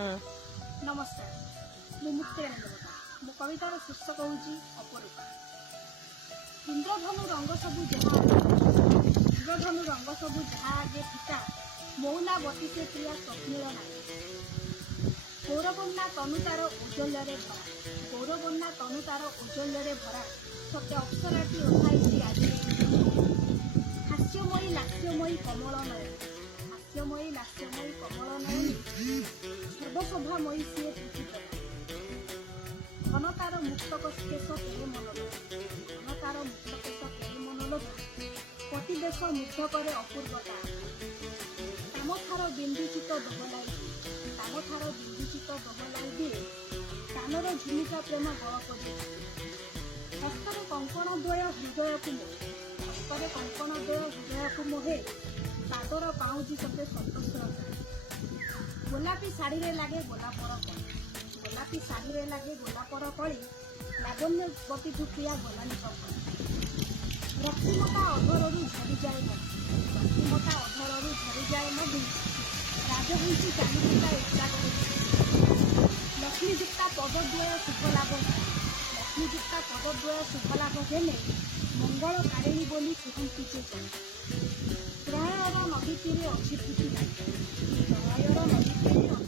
नमस्कार मु मुक्तिराणी देवता मो कवितार शीर्षक हूँ अपरूपा। इंद्रधनु रंग सबू जहाँ इंद्रधनु रंग सबू जहाँ आगे फिका मौला बती से प्रिया स्वप्निल नाई गौरबन्ना तनुतार औज्ज्वल्य भरा गौरबन्ना तनुतार औज्ज्वल्य भरा सत्य अप्सराटी ओह्लाई आज हास्यमयी लास्यमयी कमल नयन हास्यमयी लास्यमयी कमल नयन सर्वसभामयी सीए घनतार मुक्तक केश केहे मनोलोभा घनतार मुक्तक केश केहे मनोलोभा प्रतिदेश मुग्ध करे अपूर्वता तामथार बिंदुचित दोहलाई दिए कानर झुमिका प्रेम गल पड़े हस्तर कंकण द्वय हृदय को मोहे हस्तर कंकण द्वय हृदय को मोहे पादर पाउजी सते सतस्रता गोलापी शाढ़ी रे लागे गोलापर कली गोलापी शाढ़ी रे लागे गोलापर कली लावण्यवती प्रिया गोलानी कली रक्तिमता अधरु झरी जाए रक्तिमता अधरु झरी जाए नदी राजहंसी चालीता इच्छा कर लक्ष्मीयुक्ता पदद्वय शुभलाभ लक्ष्मीयुक्ता पदद्वय शुभलाभ हेले मंगल कारिणी बोली कहती जे प्रलयर नदी तीरे अच्छी प्रीति प्रलयर नदी तीरे